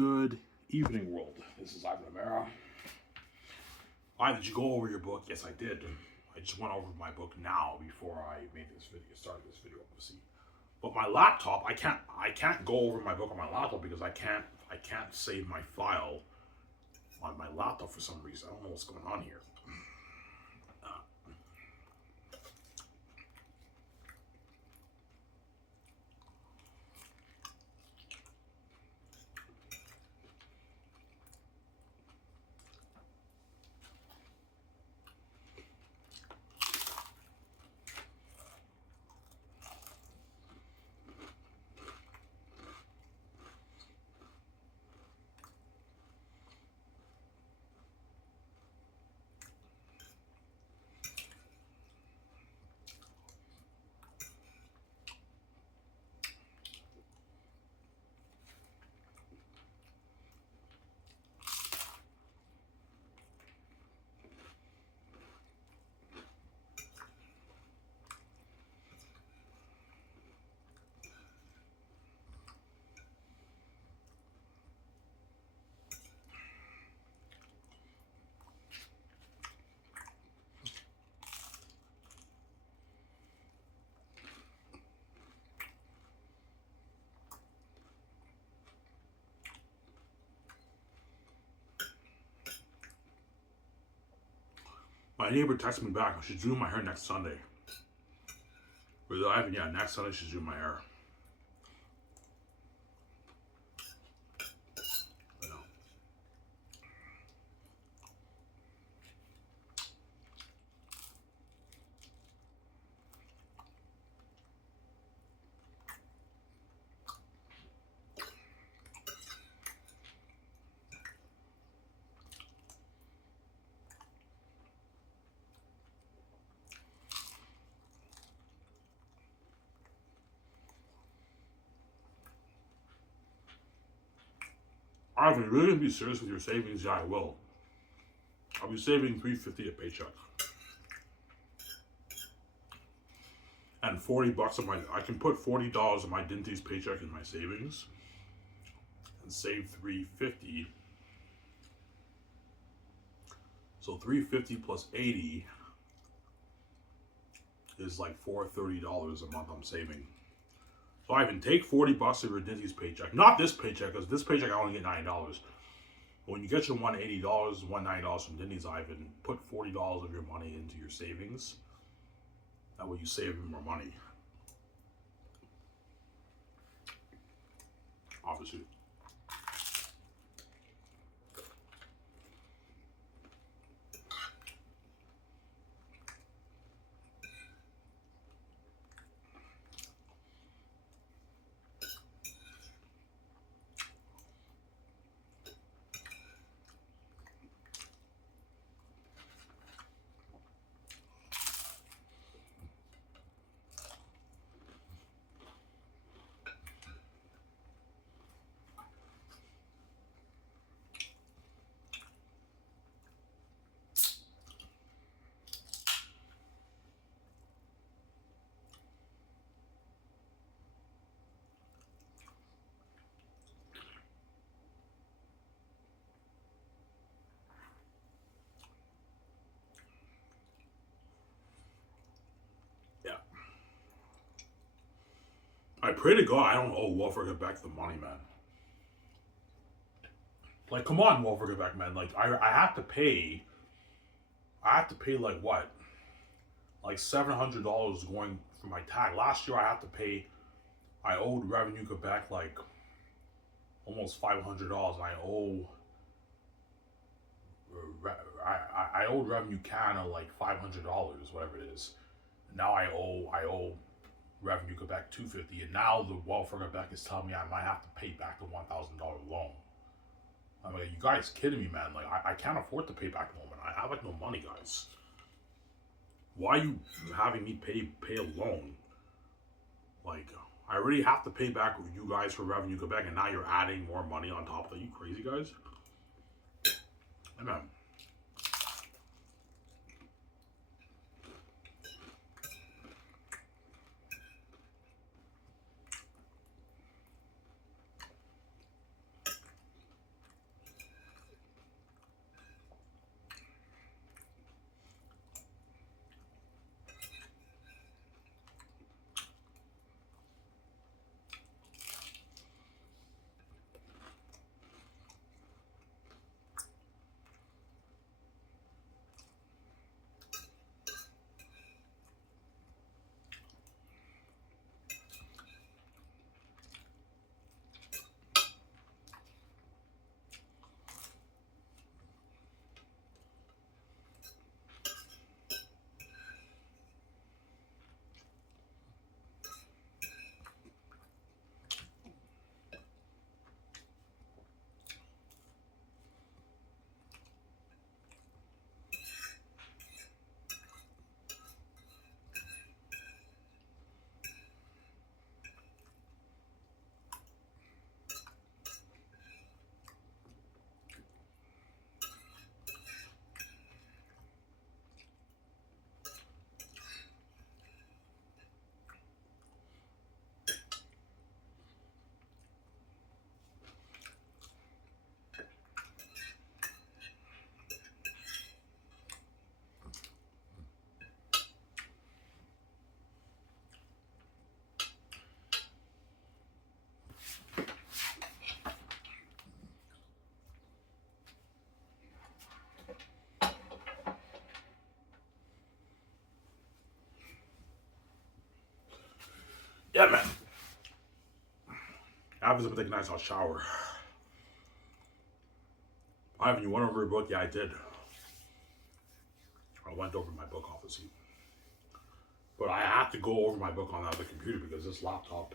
Good evening, world. This is Ivan Amara. Why did you go over your book? Yes, I did. I just went over my book now before I made this video, started this video, obviously. But my laptop, I can't go over my book on my laptop because I can't save my file on my laptop for some reason. I don't know what's going on here. My neighbor texted me back. I should do my hair next Sunday. Next Sunday I should do my hair. Ivan, you're really gonna be serious with your savings? Yeah, I will. I'll be saving $350 a paycheck. And $40 of I can put $40 of my Dinty's paycheck in my savings and save $350. So $350 plus 80 is like $430 a month I'm saving. So Ivan, take $40 of your Dinty's paycheck. Not this paycheck, because this paycheck I only get $90. But when you get your $180, $190 from Dinty's, Ivan, put $40 of your money into your savings. That way you save more money. Obviously. Yeah. I pray to God I don't owe Welfare Get Back the money, man. Like, come on, Welfare Get Back, man. Like, I have to pay like what? Like $700 going for my tag. Last year I owed Revenue Quebec like almost $500. And I owed Revenue Canada like $500, whatever it is. And now I owe Revenue Quebec $250, and now the Welfare Quebec is telling me I might have to pay back the $1,000 loan. I'm like, you guys kidding me, man? Like, I can't afford to pay back the loan. I have like no money, guys. Why are you having me pay a loan? Like, I already have to pay back you guys for Revenue Quebec, and now you're adding more money on top of that. You crazy guys? Amen. Yeah, man. After I'm taking a nice hot shower. Ivan, you went over your book? Yeah, I did. I went over my book, obviously. But I have to go over my book on the other computer because this laptop,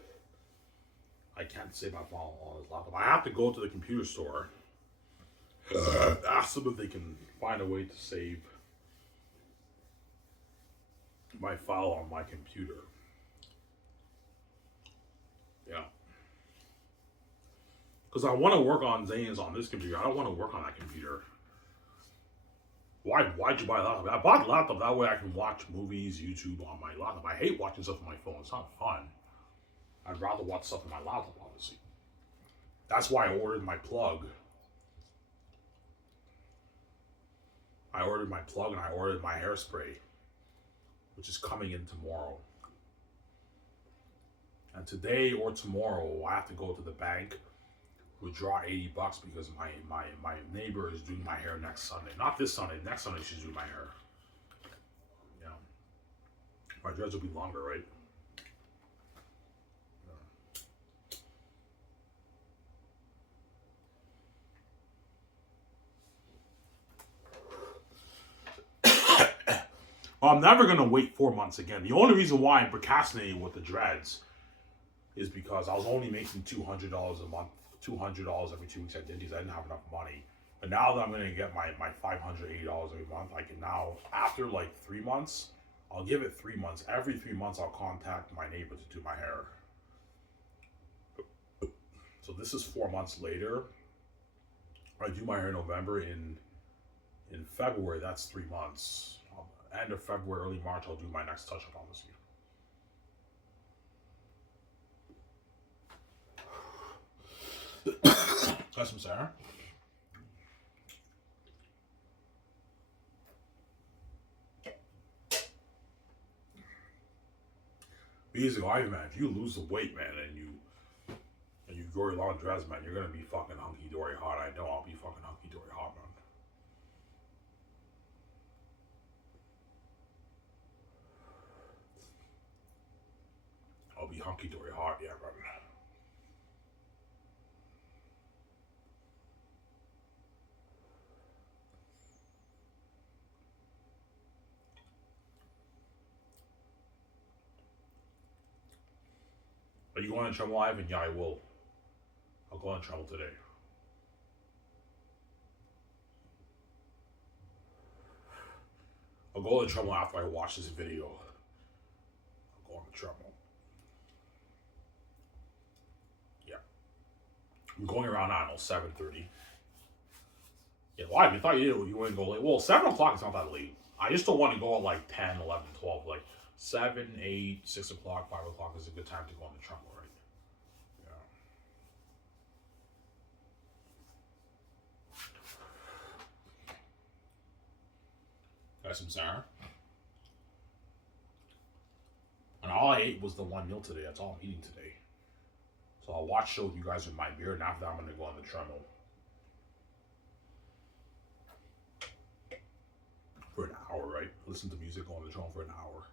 I can't save my file on this laptop. I have to go to the computer store, ask them if they can find a way to save my file on my computer. Yeah. Because I want to work on Xanus on this computer. I don't want to work on that computer. Why'd you buy a laptop? I bought a laptop that way I can watch movies, YouTube on my laptop. I hate watching stuff on my phone. It's not fun. I'd rather watch stuff on my laptop, obviously. That's why I ordered my plug. I ordered my plug and I ordered my hairspray, which is coming in tomorrow. And today or tomorrow, I have to go to the bank, withdraw $80 because my neighbor is doing my hair next Sunday. Not this Sunday. Next Sunday she's doing my hair. Yeah. My dreads will be longer, right? I'm never going to wait 4 months again. The only reason why I'm procrastinating with the dreads is because I was only making $200 a month, $200 every 2 weeks. I didn't have enough money. But now that I'm going to get my $580 every month, I can now, after like 3 months, I'll give it 3 months. Every 3 months, I'll contact my neighbor to do my hair. So this is 4 months later. I do my hair in November. In February, that's 3 months. End of February, early March, I'll do my next touch-up, obviously. Got some Sarah? Because man, if you lose the weight, man, and you grow your long dreads, man, you're gonna be fucking hunky-dory hot. I know I'll be fucking hunky-dory hot, man. I'll be hunky-dory hot, yeah, man. Are you going to Tremel, Ivan? Yeah, I will. I'll go on Tremel today. I'll go on the Tremel after I watch this video. I'll go on the Tremel. Yeah. I'm going around, I don't know, 7:30. Yeah, why? You thought you wouldn't go late. Well, 7 o'clock is not that late. I just don't want to go at like 10, 11, 12. Like 7, 8, 6 o'clock, 5 o'clock is a good time to go on the Tremel, right? Yeah. Got some Sarah? And all I ate was the one meal today. That's all I'm eating today. So I'll watch show with you guys with my beer, and after that I'm going to go on the Tremel. For an hour, right? Listen to music on the Tremel for an hour.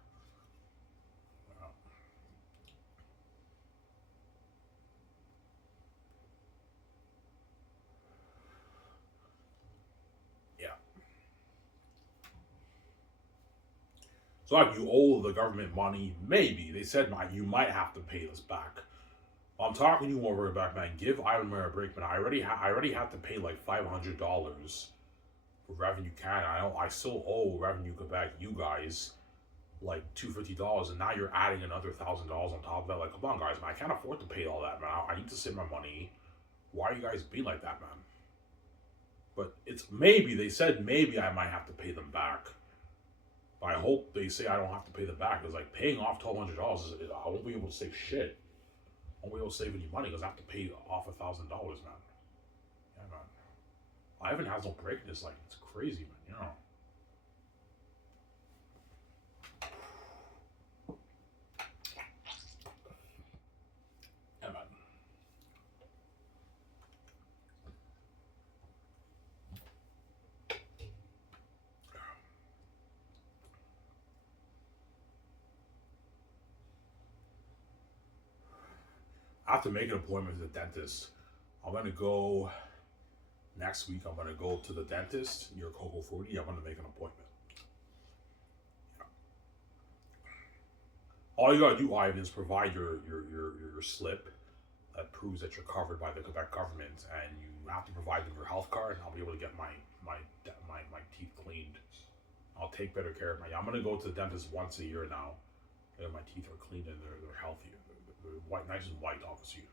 Yeah. So if you owe the government money, maybe. They said you might have to pay this back. I'm talking to you over back, man. Give Ivan a break, man. I already have to pay like $500 for Revenue Canada. I still owe Revenue Quebec, you guys, like $250, and now you're adding another $1,000 on top of that. Like, come on, guys, man. I can't afford to pay all that, man. I need to save my money. Why are you guys being like that, man? But it's maybe, they said maybe I might have to pay them back. But I hope they say I don't have to pay them back. Because like paying off $1,200, I won't be able to save shit. I won't be able to save any money because I have to pay off $1,000, man. Yeah, man. Ivan has no break in his life. It's crazy, man. You know. Yeah, man. I have to make an appointment with the dentist. I'm gonna go next week. I'm gonna go to the dentist near Coco Fruity. I'm gonna make an appointment. All you gotta do, Ivan, is provide your slip that proves that you're covered by the Quebec government, and you have to provide them your health card, and I'll be able to get my teeth cleaned. I'll take better care of my. I'm gonna go to the dentist once a year now, and my teeth are clean and they're healthy. They're white, nice and white, obviously.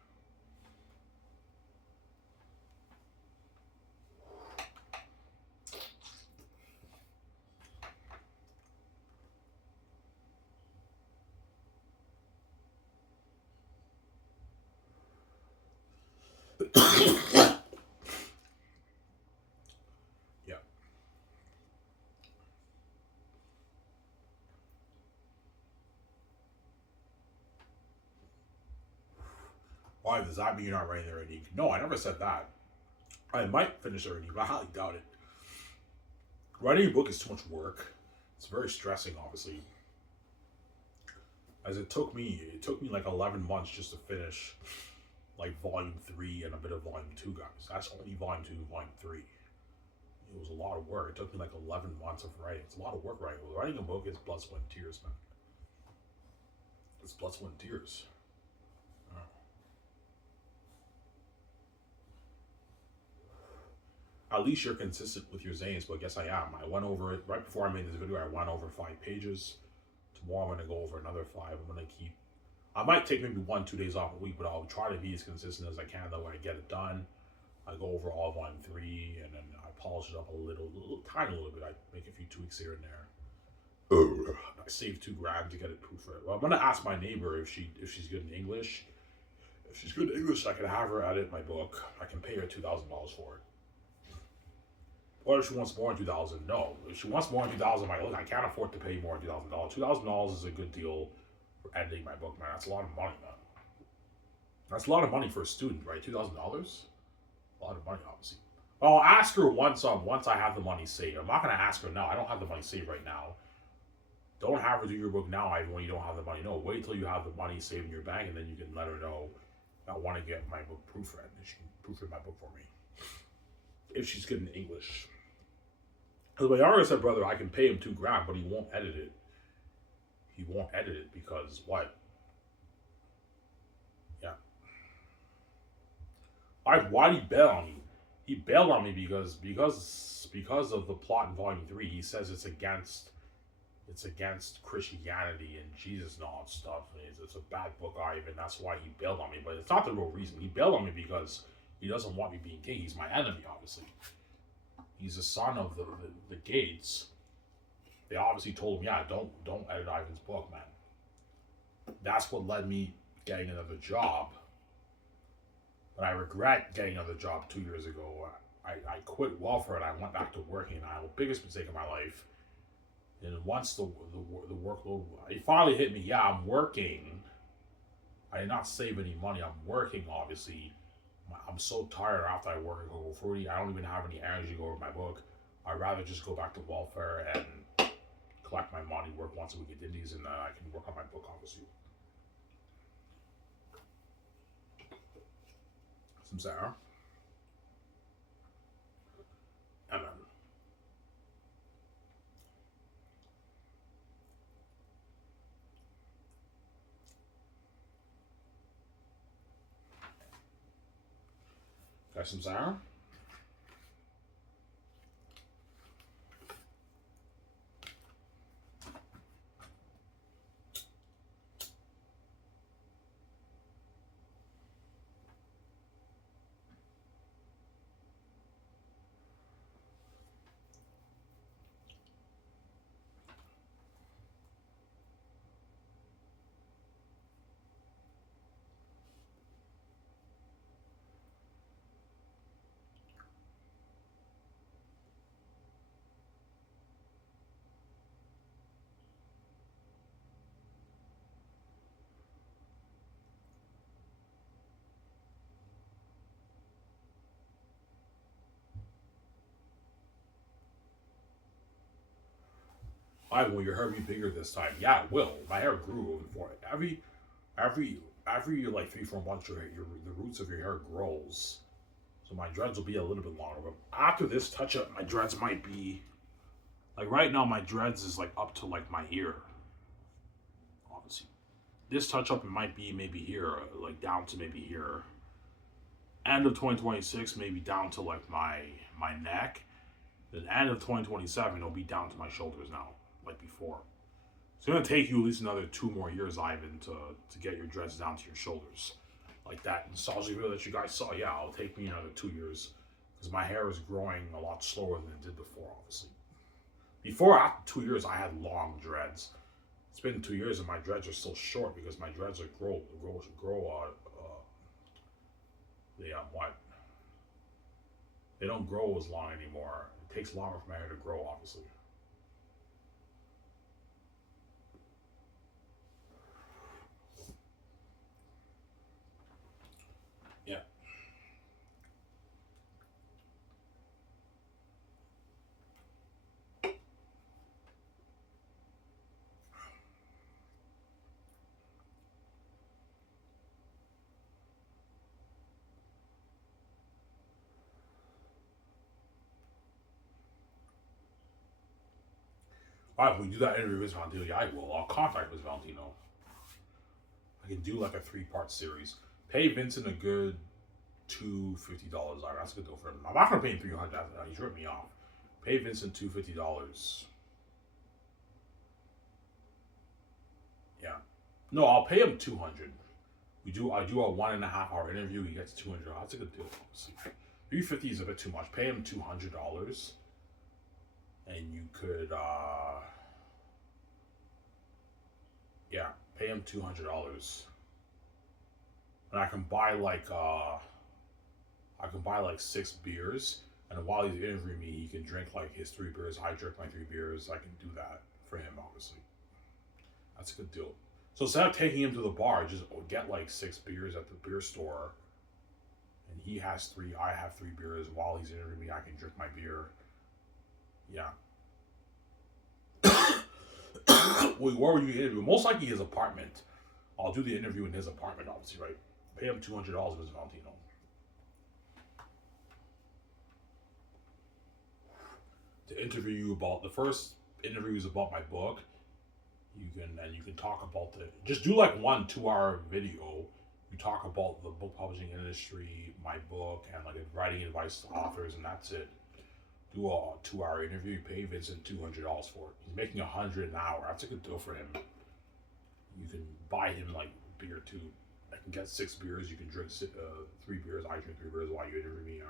Yeah. Why does that mean you're not writing the reading? No, I never said that. I might finish the reading, but I highly doubt it. Writing a book is too much work. It's very stressing, obviously. As it took me like 11 months just to finish like volume 3 and a bit of volume 2, guys. That's only volume 2 and volume 3. It was a lot of work. It took me like 11 months of writing. It's a lot of work writing. Writing a book is blood, sweat, and tears, man. It's blood, sweat, and tears. At least you're consistent with your Xanus book. Yes, I am. I went over it right before I made this video. I went over 5 pages. Tomorrow I'm going to go over another 5. I'm going to keep. I might take maybe 1-2 days off a week, but I'll try to be as consistent as I can. That way I get it done. I go over all volume 3, and then I polish it up a tiny little bit. I make a few tweaks here and there. I saved $2,000 to get it proofread. Well, I'm going to ask my neighbor if she's good in English. If she's good in English, I can have her edit my book. I can pay her $2,000 for it. Or if she wants more than $2,000, no. If she wants more than $2,000, look, I can't afford to pay more than $2,000. $2,000 is a good deal for editing my book, man. That's a lot of money, man. That's a lot of money for a student, right? $2,000, a lot of money, obviously. Well, I'll ask her once I have the money saved. I'm not gonna ask her now. I don't have the money saved right now. Don't have her do your book now, Ivan, when you don't have the money. No, wait till you have the money saved in your bank, and then you can let her know I want to get my book proofread, and she can proofread my book for me. If she's good in English. Because my younger said, brother, I can pay him $2,000, but he won't edit it. He won't edit it because what? Yeah. Why did he bail on me? He bailed on me because of the plot in volume 3. He says it's against Christianity and Jesus and all that stuff. It's a bad book, Ivan. That's why he bailed on me. But it's not the real reason. He bailed on me because he doesn't want me being king. He's my enemy, obviously. He's the son of the Gates. They obviously told him, yeah, don't edit Ivan's book, man. That's what led me getting another job. But I regret getting another job 2 years ago. I quit welfare and I went back to working. And I had the biggest mistake of my life. And once the workload, it finally hit me. Yeah, I'm working. I did not save any money. I'm working, obviously. I'm so tired after I work at Coco Fruity. I don't even have any energy to go over my book. I'd rather just go back to welfare and collect my money, work once a week at Indies, and I can work on my book, obviously. Some Sarah. And then. Got some Sarah? Will your hair be bigger this time? Yeah, it will. My hair grew before. Every every like 3 4 months, the roots of your hair grows. So my dreads will be a little bit longer. But after this touch up, my dreads might be like right now. My dreads is like up to like my ear. Obviously, this touch up it might be maybe here, like down to maybe here. End of 2026, maybe down to like my neck. Then end of 2027, it'll be down to my shoulders now, like before. It's gonna take you at least another 2 more years, Ivan, to get your dreads down to your shoulders, like that nostalgia video that you guys saw. Yeah, it'll take me another 2 years because my hair is growing a lot slower than it did before. Obviously, before after 2 years, I had long dreads. It's been 2 years and my dreads are still short because my dreads are grow. They what? They don't grow as long anymore. It takes longer for my hair to grow, obviously. Yeah. All right, if we do that interview with Valentino, yeah, I will. I'll contact with Valentino. I can do like a 3 part series. Pay Vincent a good $250. That's a good deal for him. I'm not gonna pay him 300. He's ripped me off. Pay Vincent $250. Yeah. No, I'll pay him 200. I do a 1.5 hour interview. He gets 200. That's a good deal. Obviously. 350 is a bit too much. Pay him $200, and you could yeah, pay him $200, and I can buy like 6 beers, and while he's interviewing me, he can drink like his 3 beers. I drink my 3 beers. I can do that for him, obviously. That's a good deal. So instead of taking him to the bar, just get like 6 beers at the beer store, and he has 3. I have 3 beers. While he's interviewing me, I can drink my beer. Yeah. Wait, where would you interview? Most likely his apartment. I'll do the interview in his apartment, obviously, right? Pay him $200 with Valentino. To interview you about the first interview is about my book. You can talk about the just do like 1 2 hour video. You talk about the book publishing industry, my book, and like writing advice to authors, and that's it. Do a 2 hour interview. You pay Vincent $200 for it. He's making 100 an hour. That's a good deal for him. You can buy him like beer too. I can get 6 beers. You can drink 3 beers. I drink 3 beers while you interview me.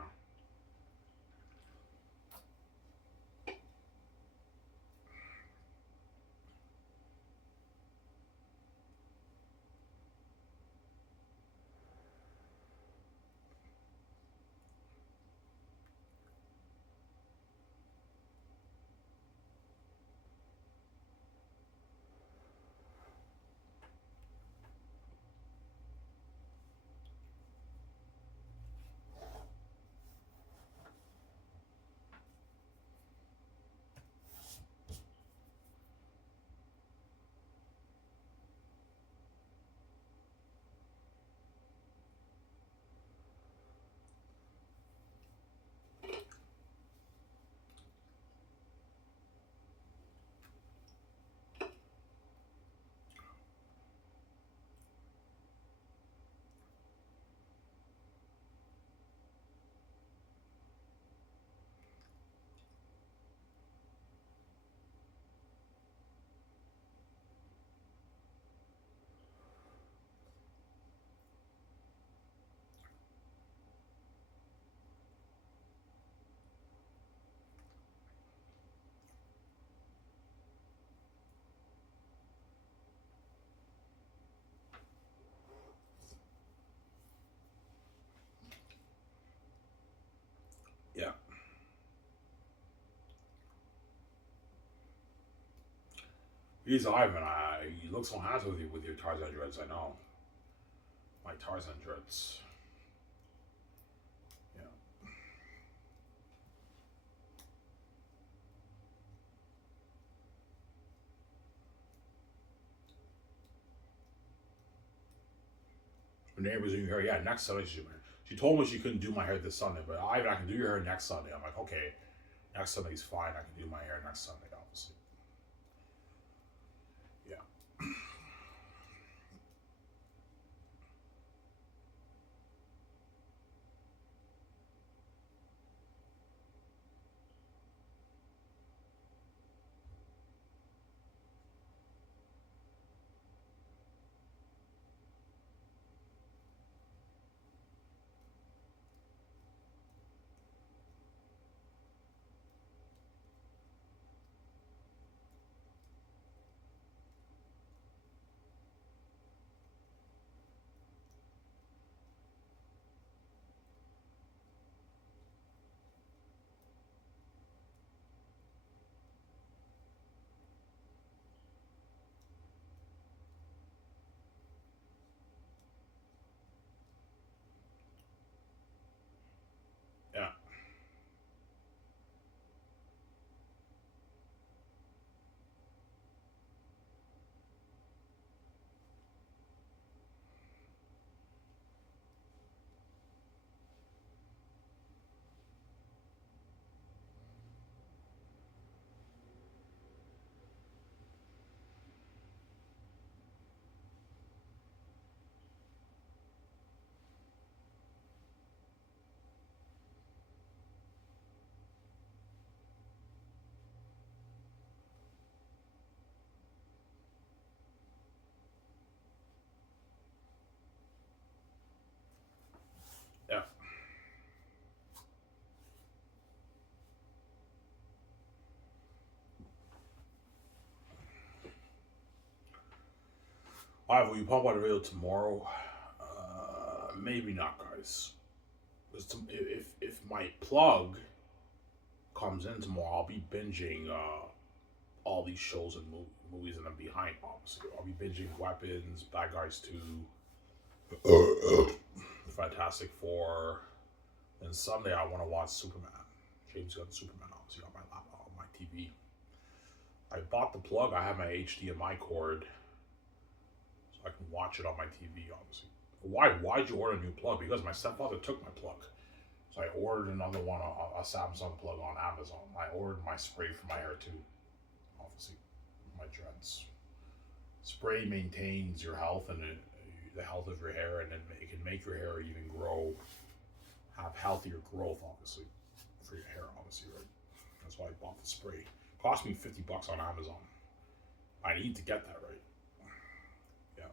Yeah. He's Ivan. You look so handsome with your Tarzan dreads. I know. My Tarzan dreads. Yeah. Her neighbors doing her hair. Yeah, next Sunday she's doing my hair. She told me she couldn't do my hair this Sunday, but I can do your hair next Sunday. I'm like, okay, next Sunday's fine. I can do my hair next Sunday, obviously. Yeah. Yeah. Yeah. Alright, will you pump out a video tomorrow? Maybe not, guys. If my plug comes in tomorrow, I'll be binging all these shows and movies, and I'm behind. Obviously, I'll be binging Weapons, Bad Guys 2, Fantastic Four, and Sunday I want to watch Superman. James Gunn Superman, obviously on my laptop, on my TV. I bought the plug. I have my HDMI cord, so I can watch it on my TV. Obviously, why'd you order a new plug? Because my stepfather took my plug. So I ordered another one, a Samsung plug on Amazon. I ordered my spray for my hair too. Obviously, my dreads. Spray maintains your health and the health of your hair, and then it can make your hair even grow, have healthier growth, obviously, for your hair, obviously, right? That's why I bought the spray. It cost me $50 on Amazon. I need to get that right. Yeah.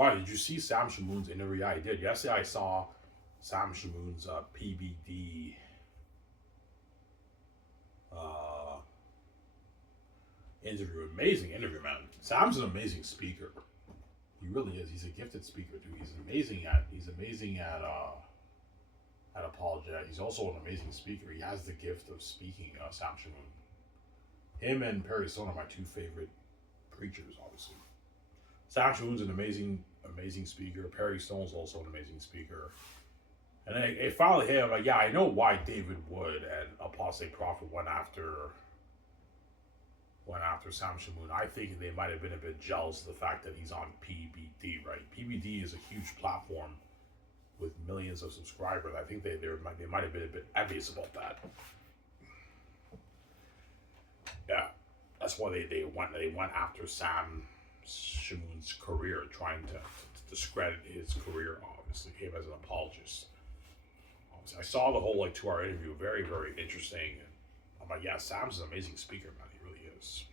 Why did you see Sam Shamoon's interview? Yeah, I did. Yesterday I saw Sam Shamoon's PBD uh, interview. Amazing interview, man. Sam's an amazing speaker. He really is. He's a gifted speaker too. He's amazing at apologize. He's also an amazing speaker. He has the gift of speaking. Sam Shamoon. Him and Perry Stone are my two favorite preachers, obviously. Sam Shamoon's an amazing speaker. Perry Stone's also an amazing speaker. And then it finally hit. I'm like, yeah, I know why David Wood and Apostate Prophet went after Sam Shamoon. I think they might have been a bit jealous of the fact that he's on PBD, right? PBD is a huge platform with millions of subscribers. I think they might have been a bit envious about that. Yeah, that's why they went after Sam Shamoon's career, trying to discredit his career. Obviously, him as an apologist. Obviously, I saw the whole 2-hour interview, very very interesting. And I'm like, yeah, Sam's an amazing speaker, man. He really is.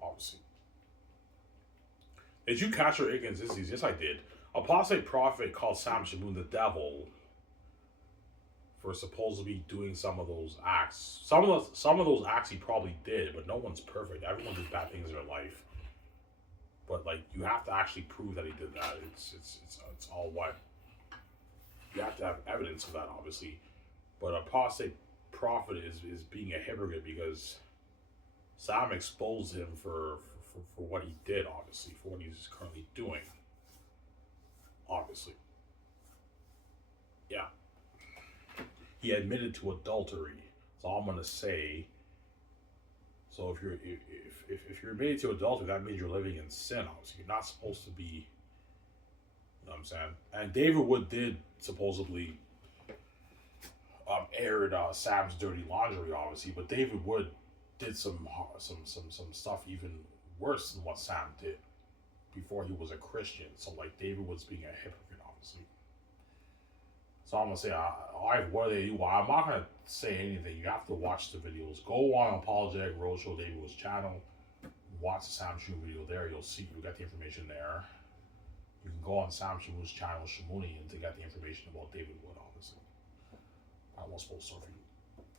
Obviously, did you catch your inconsistencies? Yes, I did. Apostate Prophet called Sam Shamoon the devil for supposedly doing some of those acts. Some of those acts he probably did, but no one's perfect. Everyone does bad things in their life. But you have to actually prove that he did that. It's all what you have to have evidence of that, obviously. But Apostate Prophet is being a hypocrite because Sam exposed him for what he did, obviously, for what he's currently doing. Obviously. Yeah. He admitted to adultery. That's all I'm gonna say. So if you're admitted to adultery, that means you're living in sin. Obviously, you're not supposed to be. You know what I'm saying? And David Wood did supposedly aired Sam's dirty laundry, obviously, but David Wood did some stuff even worse than what Sam did before he was a Christian. So David Wood's being a hypocrite, obviously. So I'm gonna say, what do they do? Well, I'm not gonna say anything. You have to watch the videos. Go on Apologetic Roadshow David Wood's channel. Watch the Sam Shamoon video there. You'll see. You got the information there. You can go on Sam Shamoon's channel, Shamoonian, to get the information about David Wood. Obviously, I was supposed to.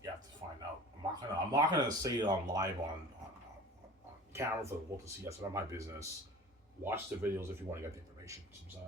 You have to find out. I'm not gonna say it on live on camera for the world to see. That's not my business. Watch the videos if you want to get the information. Yeah.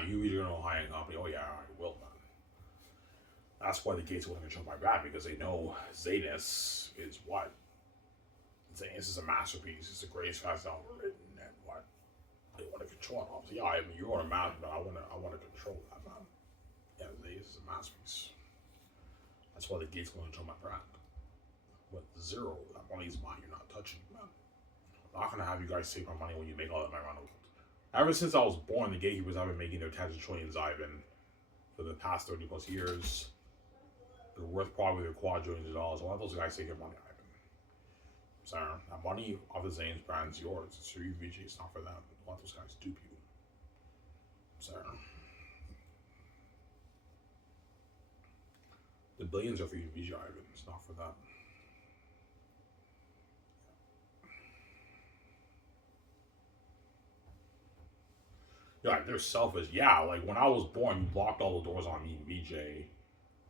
you're gonna hire a company. Oh yeah, I will, man. That's why the gates want to control my brand because they know Xanus is what? Xanus is a masterpiece. It's the greatest fast ever written, and what they want to control it. Obviously, yeah, I mean you want to imagine, but I want to control that, man. Yeah, Xanus is a masterpiece. That's why the gates want to control my brand. With zero, that money's mine. You're not touching it, man. I'm not gonna have you guys take my money when you make all that money around the world. Ever since I was born, the gatekeepers have been making their tens of trillions. I've been for the past 30 plus years. They're worth probably their quadrillions of dollars. Why don't those guys take your money, Ivan? Sarah, that money off the Zane's brand is yours. It's for you, VG. It's not for them. Why don't those guys dupe you? Sarah. The billions are for you, VG, Ivan. It's not for them. Yeah, they're selfish. Yeah, like when I was born, you locked all the doors on me and VJ.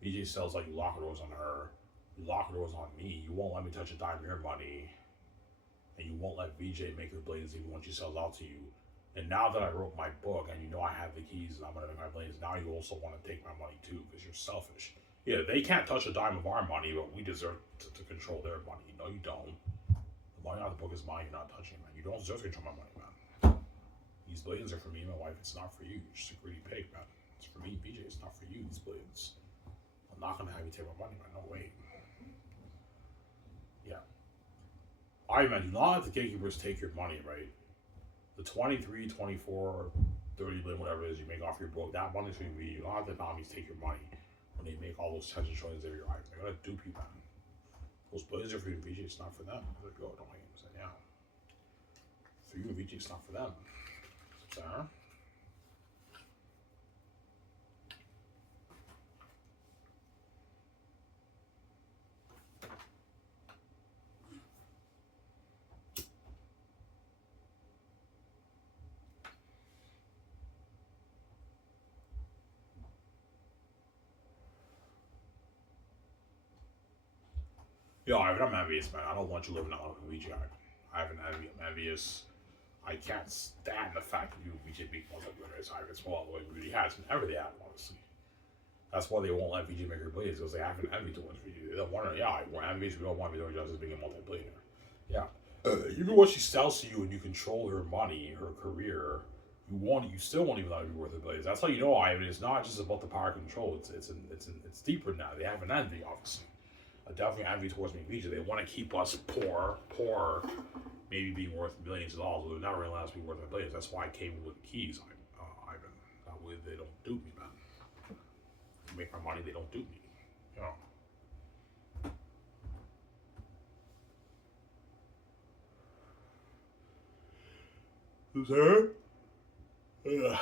VJ sells like you lock the doors on her. You lock the doors on me. You won't let me touch a dime of your money. And you won't let VJ make her blades even when she sells out to you. And now that I wrote my book and you know I have the keys and I'm going to make my blades, now you also want to take my money too because you're selfish. Yeah, they can't touch a dime of our money, but we deserve to control their money. No, you don't. The money on the book is mine. You're not touching it, man. You don't deserve to control my money, man. These billions are for me and my wife. It's not for you. You're just a greedy pig, man. It's for me, BJ. It's not for you, these billions. I'm not going to have you take my money, man. No way. Yeah. All right, man. Do not let the gatekeepers take your money, right? The 23, 24, 30 billion, whatever it is you make off your book, that money's for you. You don't have the economies take your money when they make all those tens of trillions of your life. They're going to dupe you, man. Those billions are for you, BJ. It's not for them. They're like, oh, don't hate him. Yeah. For you, VJ, it's not for them. Sarah? Yo, I'm envious, man. I don't want you living out of VJ. I'm envious. I can't stand the fact that you VJ beat multi-billionaires. I can small the way VJ has whenever they have, honestly. That's why they won't let VJ make her blades because they have an envy towards VJ. They don't want to, yeah, we're envious. We don't want VJ just as being a multi-billionaire. Yeah. Even when she sells to you and you control her money, her career, you still won't even let her be worth her blades. That's how you know, Ivan. It's not just about the power control. It's deeper now. They have an envy, obviously. Definitely envy towards me, VJ. They want to keep us poor, maybe being worth millions of dollars. But they're never going to let us be worth billions. That's why I came with the keys, Ivan. That way they don't dupe me, man. They make my money, they don't dupe me. You know. Is there? Yeah.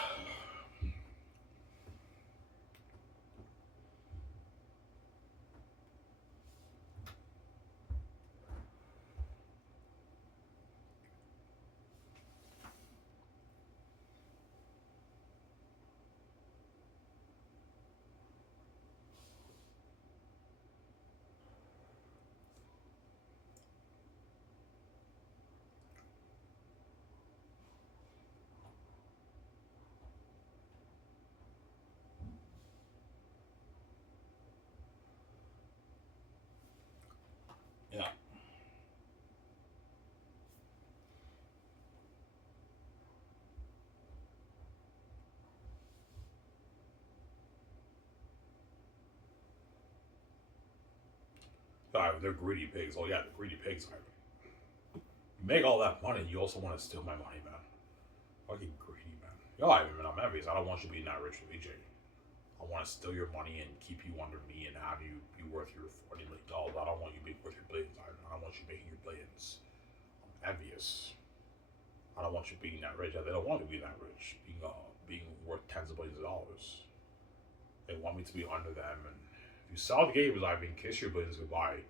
Yeah. They're greedy pigs. Oh yeah, they're greedy pigs, Ivan. You make all that money, you also want to steal my money, man. Fucking greedy, man. Yo, Ivan, man, I'm envious. I don't want you being that rich with VJ. I want to steal your money and keep you under me and have you be worth your $40 million. I don't want you being worth your billions, Ivan. I don't want you making your billions. I'm envious. I don't want you being that rich. They don't want me to be that rich, being worth tens of billions of dollars. They want me to be under them. And if you sell the games, Ivan, kiss your billions goodbye.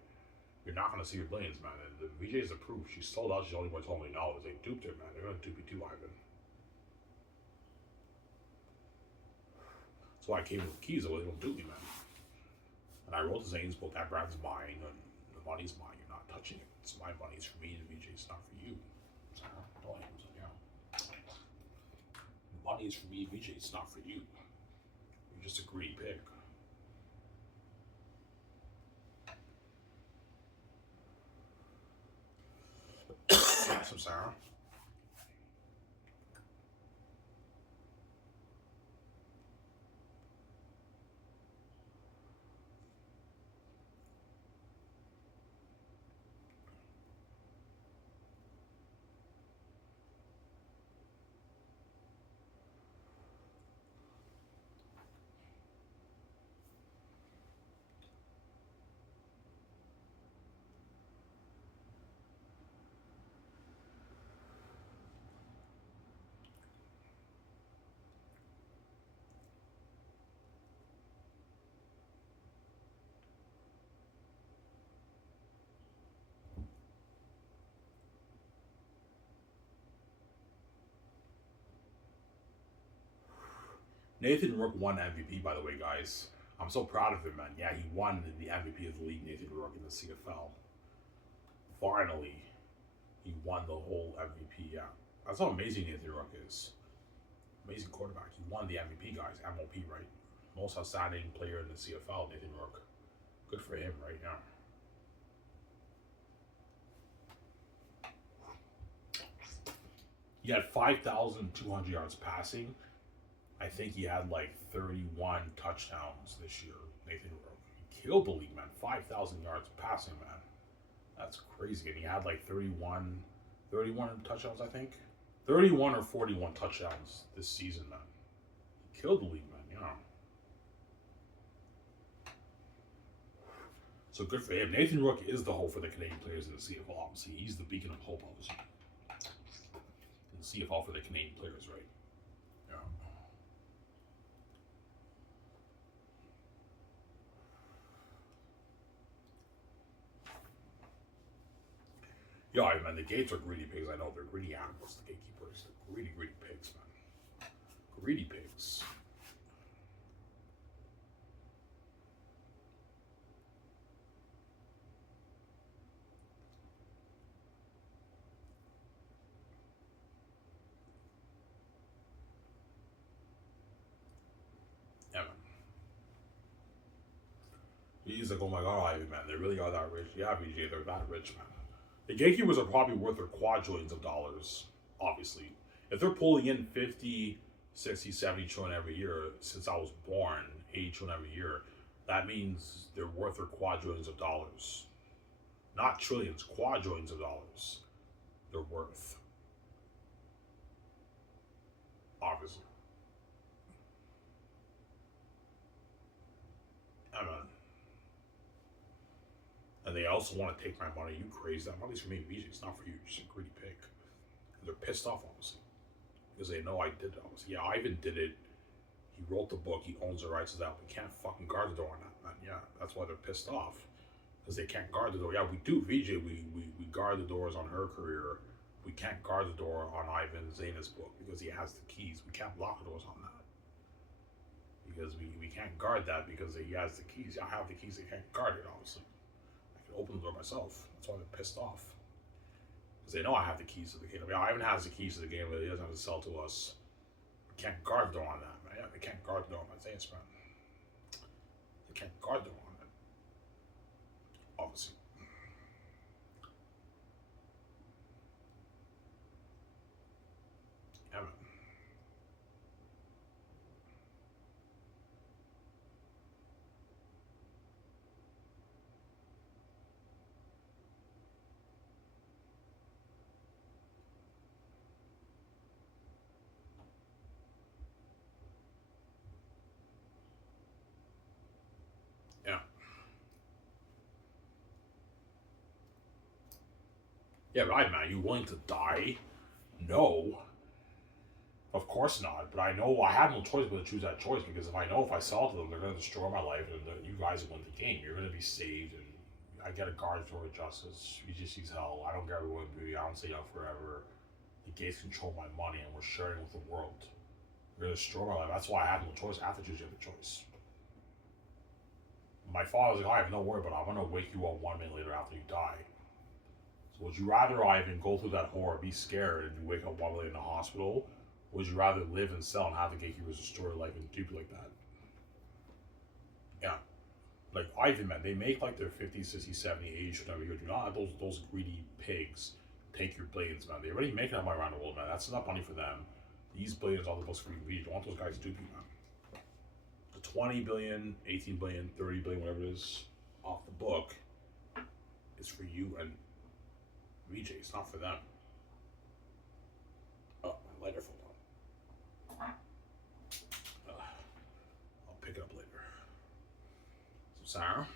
You're not going to see your billions, man. And the VJ is the proof. She sold out. She's only worth $12 million. They duped her, man. They're going to dupe you too, Ivan. That's why I came with the keys. They don't dupe me, man. And I wrote the Zane's book. That brand's mine, and the money's mine. You're not touching it. It's my money. It's for me and VJ. It's not for you. So, don't hate him, yeah. Money is for me, VJ. It's not for you. You're just a greedy pig. Some Sarah. Nathan Rook won MVP, by the way, guys. I'm so proud of him, man. Yeah, he won the MVP of the league, Nathan Rook, in the CFL. Finally, he won the whole MVP. Yeah, that's how amazing Nathan Rook is. Amazing quarterback. He won the MVP, guys. MOP, right? Most outstanding player in the CFL, Nathan Rook. Good for him, right? Yeah. He had 5,200 yards passing. I think he had like 31 touchdowns this year. Nathan Rook. He killed the league, man. 5,000 yards passing, man. That's crazy. And he had like 31 touchdowns, I think. 31 or 41 touchdowns this season, man. He killed the league, man. You know. So good for him. Nathan Rook is the hope for the Canadian players in the CFL, obviously. He's the beacon of hope, obviously. In the CFL for the Canadian players, right? Yeah. Yeah, man, the Gates are greedy pigs. I know they're greedy animals, the gatekeepers. They're greedy, greedy pigs, man. Greedy pigs. Yeah, man. He's like, oh my god, Ivy, man, they really are that rich. Yeah, BJ, they're that rich, man. The gatekeepers are probably worth their quadrillions of dollars, obviously. If they're pulling in 50, 60, 70 trillion every year since I was born, 80 trillion every year, that means they're worth their quadrillions of dollars. Not trillions, quadrillions of dollars they're worth, obviously. I mean, and they also want to take my money. You crazy? That money's for me, BJ. It's not for you. You're just a greedy pig. And they're pissed off, obviously, because they know I did it. Obviously, yeah, Ivan did it. He wrote the book. He owns the rights to that. We can't fucking guard the door on that, man. Yeah, that's why they're pissed off, because they can't guard the door. Yeah, we do, VJ. We guard the doors on her career. We can't guard the door on Ivan Xanus' book because he has the keys. We can't lock the doors on that because we can't guard that because he has the keys. I have the keys. They can't guard it, obviously. I can open the door myself. That's why they're pissed off. Because they know I have the keys to the game. I mean, Ivan has the keys to the game, but he doesn't have to sell to us. We can't guard the door on that, man. Yeah, they can't guard the door on my Xanus, man. They can't guard the door on it. Obviously. Yeah, man. Yeah. Yeah, right, man. You willing to die? No. Of course not. But I know I have no choice but to choose that choice because if I know if I sell to them, they're going to destroy my life and you guys win the game. You're going to be saved and I get a guard door of justice. UGC's hell. I don't get everyone beauty. I don't stay young forever. The gates control my money and we're sharing with the world. You're going to destroy my life. That's why I have no choice. I have to choose the other choice. My father was like, I have no worry, but I'm going to wake you up 1 minute later after you die. So would you rather, Ivan, go through that horror, be scared, and you wake up 1 minute in the hospital, Would you rather live and sell and have the gatekeepers destroy your life and dupe you like that? Yeah. Like Ivan, man, they make like their 50, 60, 70, 80 shit over here. Do not let those greedy pigs take your billions, man. They already making that money around the world, man. That's enough money for them. These billions are the most freaking greedy. You don't want those guys to dupe you, man. The 20 billion, 18 billion, 30 billion, whatever it is, off the book, is for you and Vijay. It's not for them. Oh, my lighter fell down. I'll pick it up later. So, Sarah?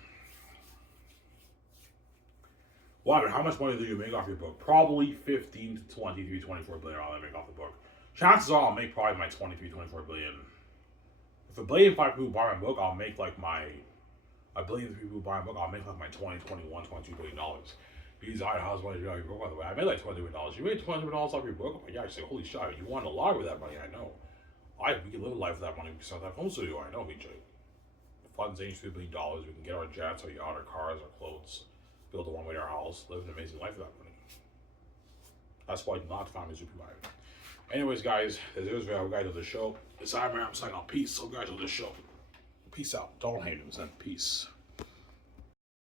Well, how much money do you make off your book? Probably 15 to 23, 24 billion I make off the book. Chances are I'll make probably my 23, 24 billion. If 1 billion 5 people buy my book, I'll make like my 1 billion people buy my book, I'll make like my 20, 21, 22 billion dollars. Because how's money do you have your book, by the way? I made like $20 billion. You made $20 billion off your book? Yeah, I say, holy shit, you won a lot with that money, I know. We can live a life with that money. We can start that home studio, I know, BJ. The funds $83 billion. We can get our jets, our yacht, our cars, our clothes, build a one-way our house, live an amazing life with that money. That's why not family super buy. Anyways, guys, this is our guide of the show. It's I'm saying, peace. So, guys, on this show. Peace out. Don't hate him, peace.